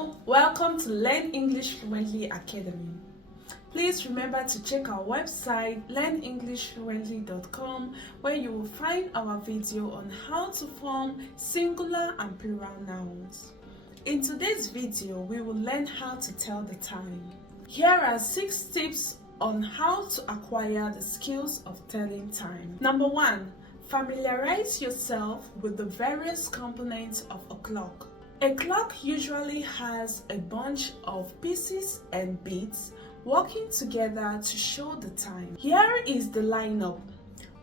Hello, welcome to Learn English Fluently Academy. Please remember to check our website learnenglishfluently.com, where you will find our video on how to form singular and plural nouns. In today's video, we will learn how to tell the time. Here are 6 tips on how to acquire the skills of telling time. Number 1, familiarize yourself with the various components of a clock. A clock usually has a bunch of pieces and bits working together to show the time. Here is the lineup.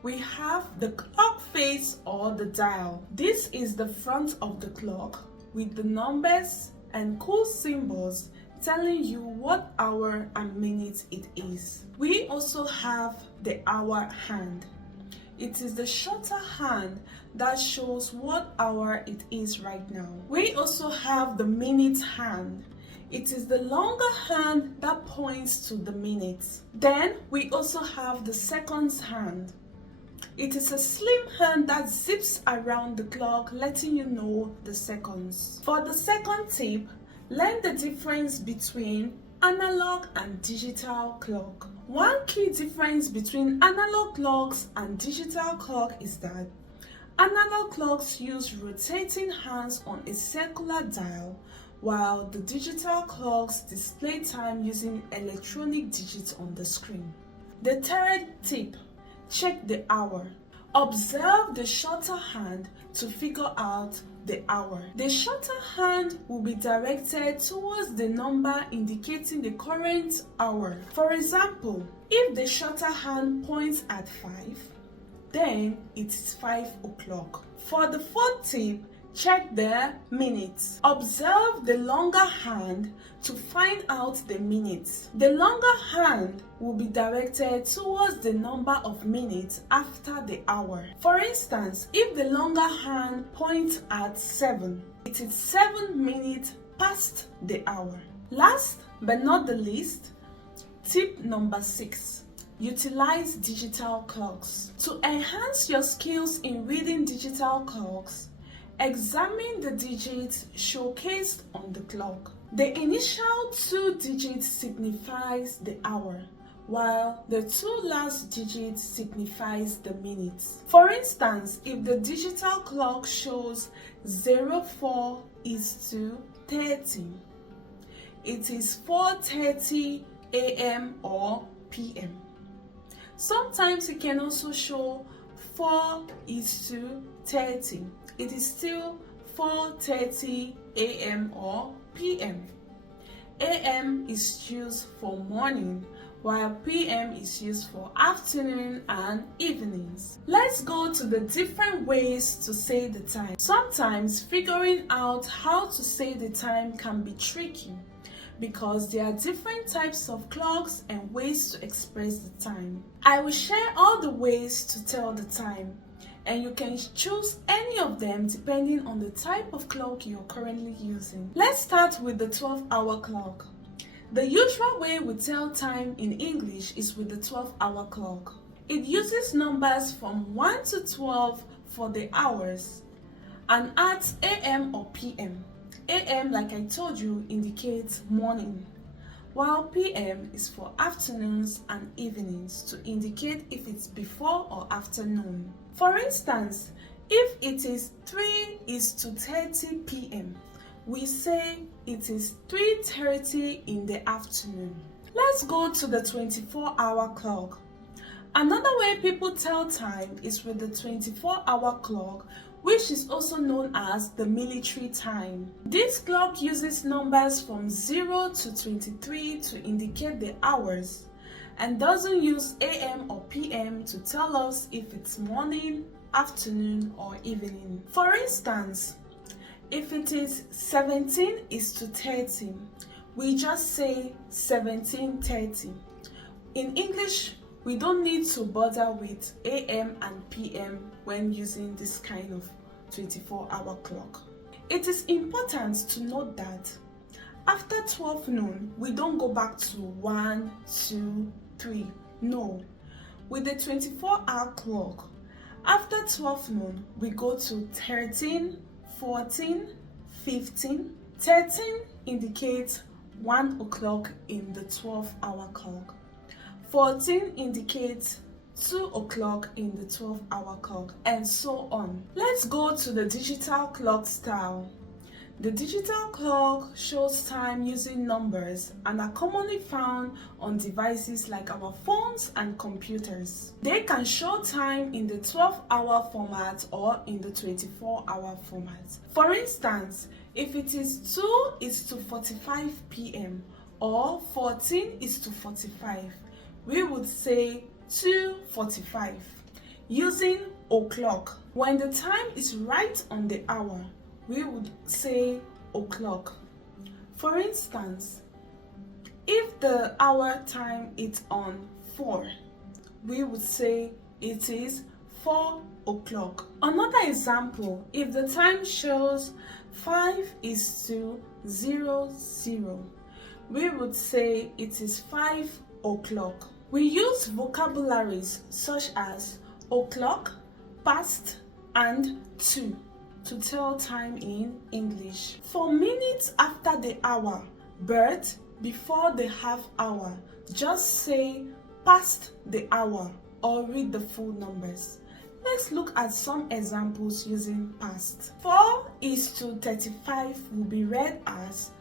We have the clock face or the dial. This is the front of the clock with the numbers and cool symbols telling you what hour and minute it is. We also have the hour hand. It is the shorter hand that shows what hour it is right now. We also have the minute hand. It is the longer hand that points to the minutes. Then we also have the seconds hand. It is a slim hand that zips around the clock, letting you know the seconds. For the second tip, learn the difference between analog and digital clock. One key difference between analog clocks and digital clock is that analog clocks use rotating hands on a circular dial, while the digital clocks display time using electronic digits on the screen. The third tip, check the hour. Observe the shorter hand to figure out the hour. The shorter hand will be directed towards the number indicating the current hour. For example, if the shorter hand points at 5, then it is 5 o'clock. For the fourth tip, check the minutes. Observe the longer hand to find out the minutes. The longer hand will be directed towards the number of minutes after the hour. For instance, if the longer hand points at 7, it is 7 minutes past the hour. Last but not the least, tip number 6. Utilize digital clocks. To enhance your skills in reading digital clocks, examine the digits showcased on the clock. The initial 2 digits signifies the hour, while the 2 last digits signifies the minutes. For instance, if the digital clock shows 04:30, it is 4:30 a.m. or p.m. Sometimes it can also show 4:30. It is still 4:30 a.m. or p.m. A.m. is used for morning, while p.m. is used for afternoon and evenings. Let's go to the different ways to say the time. Sometimes figuring out how to say the time can be tricky because there are different types of clocks and ways to express the time. I will share all the ways to tell the time, and you can choose any of them depending on the type of clock you're currently using. Let's start with the 12-hour clock. The usual way we tell time in English is with the 12-hour clock. It uses numbers from 1 to 12 for the hours and adds AM or PM. AM, like I told you, indicates morning, while PM is for afternoons and evenings to indicate if it's before or afternoon. For instance, if it is 3:30 p.m., we say it is 3:30 in the afternoon. Let's go to the 24-hour clock. Another way people tell time is with the 24-hour clock, which is also known as the military time. This clock uses numbers from 0 to 23 to indicate the hours and doesn't use AM or PM to tell us if it's morning, afternoon, or evening. For instance, if it is 17:30, we just say 17:30. In English, we don't need to bother with AM and PM when using this kind of 24-hour clock. It is important to note that after 12 noon, we don't go back to 1, 2, 3. No. With the 24-hour clock, After 12 noon, we go to 13, 14, 15, 13 indicates 1 o'clock in the 12-hour clock. 14 indicates 2 o'clock in the 12-hour clock, and so on. Let's go to the digital clock style. The digital clock shows time using numbers and are commonly found on devices like our phones and computers. They can show time in the 12-hour format or in the 24-hour format. For instance, if it is 2 is to 45 p.m. or 14 is to 45, we would say 2:45 using o'clock. When the time is right on the hour, we would say o'clock. For instance, if the hour time is on 4, we would say it is 4 o'clock. Another example, if the time shows 5 is to 00, we would say it is 5 o'clock. We use vocabularies such as o'clock, past, and to tell time in English. For minutes after the hour, but before the half hour, just say past the hour or read the full numbers. Let's look at some examples using past. 4 is to 35 will be read as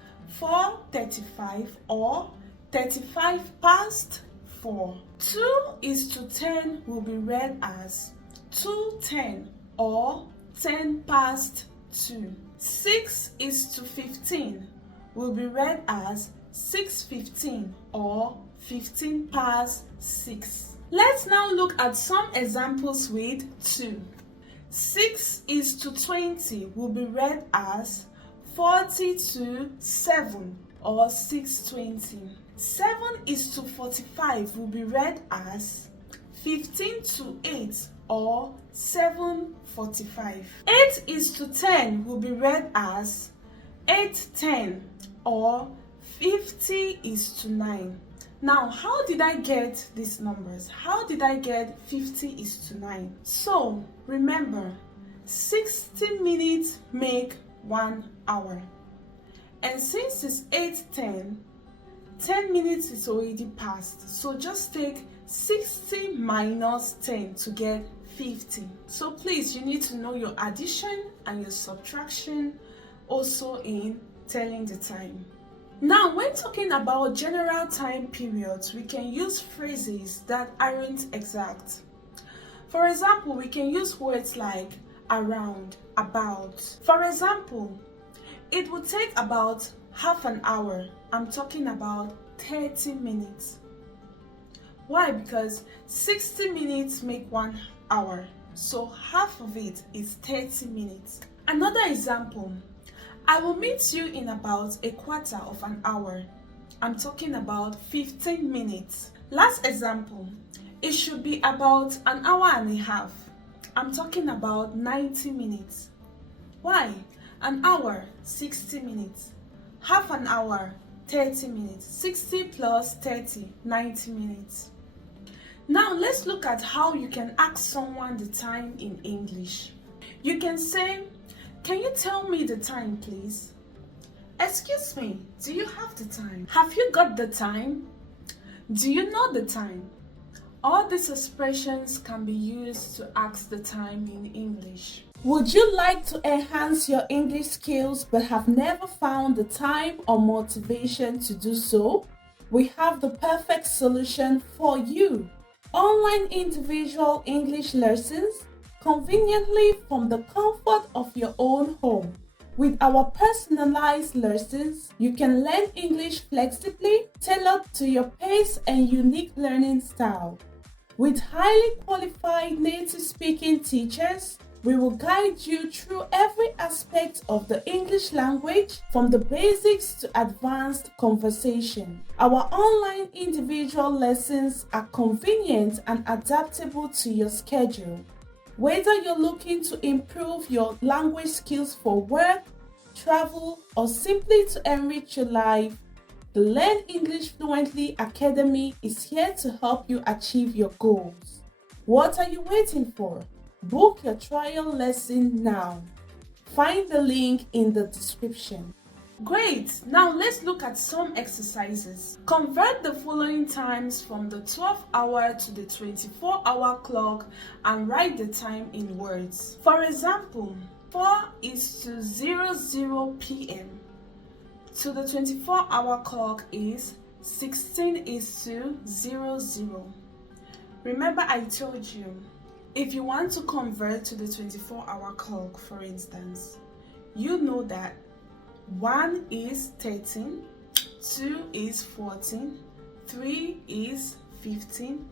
4:35 or 35 past 4. 2 is to 10 will be read as 2:10 or 10 past 2. 6 is to 15 will be read as 6:15 or 15 past 6. Let's now look at some examples with 2. 6 is to 20 will be read as 40 to 7 or 6:20. 7 is to 45 will be read as 15 to 8 or 7:45. 8 is to 10 will be read as 8:10 or 50 is to 9. Now, how did I get these numbers? How did I get 50 is to 9? So, remember, 60 minutes make 1 hour. And since it's 8:10, 10 minutes is already passed. So just take 60 minus 10 to get 50. So please, you need to know your addition and your subtraction also in telling the time. Now, when talking about general time periods, we can use phrases that aren't exact. For example, we can use words like around, about. For example, it would take about half an hour. I'm talking about 30 minutes. Why? Because 60 minutes make 1 hour. So half of it is 30 minutes. Another example, I will meet you in about a quarter of an hour. I'm talking about 15 minutes. Last example, it should be about an hour and a half. I'm talking about 90 minutes. Why? An hour, 60 minutes. Half an hour, 30 minutes. 60 plus 30, 90 minutes. Now let's look at how you can ask someone the time in English. You can say, "Can you tell me the time, please?" "Excuse me, do you have the time?" "Have you got the time?" "Do you know the time?" All these expressions can be used to ask the time in English. Would you like to enhance your English skills but have never found the time or motivation to do so? We have the perfect solution for you. Online individual English lessons conveniently from the comfort of your own home. With our personalized lessons, you can learn English flexibly, tailored to your pace and unique learning style. With highly qualified native speaking teachers, we will guide you through every aspect of the English language, from the basics to advanced conversation. Our online individual lessons are convenient and adaptable to your schedule. Whether you're looking to improve your language skills for work, travel, or simply to enrich your life, the Learn English Fluently Academy is here to help you achieve your goals. What are you waiting for? Book your trial lesson now. Find the link in the description. Great! Now let's look at some exercises. Convert the following times from the 12-hour to the 24-hour clock and write the time in words. For example, 4:00 p.m. to the 24-hour clock is 16:00. Remember I told you, if you want to convert to the 24-hour clock, for instance, you know that 1 is 13, 2 is 14, 3 is 15,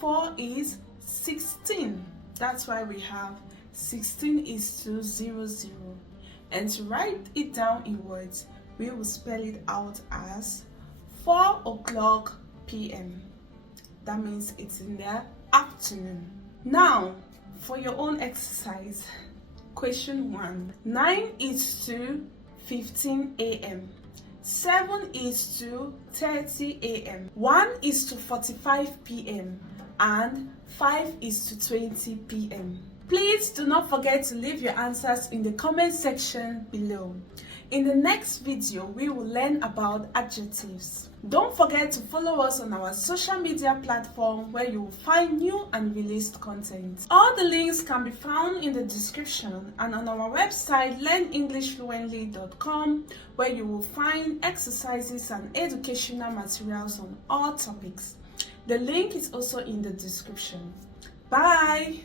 4 is 16. That's why we have 16:00. And to write it down in words, we will spell it out as 4:00 p.m. That means it's in the afternoon. Now, for your own exercise, question 1. 9:15 a.m. 7:30 a.m. 1:45 p.m. and 5:20 p.m. Please do not forget to leave your answers in the comment section below. In the next video, we will learn about adjectives. Don't forget to follow us on our social media platform where you will find new and released content. All the links can be found in the description and on our website learnenglishfluently.com, where you will find exercises and educational materials on all topics. The link is also in the description. Bye!